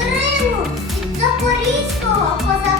Катерину із Запорізького козака.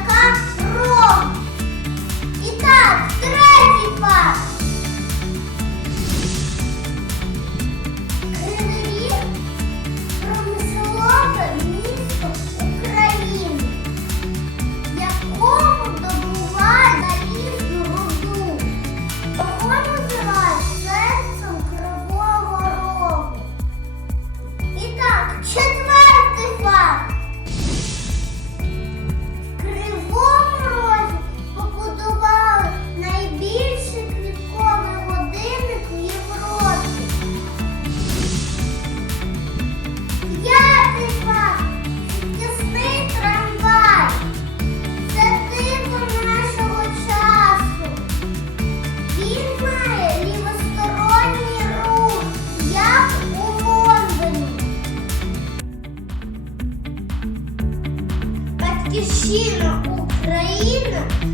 батьківщина Україна.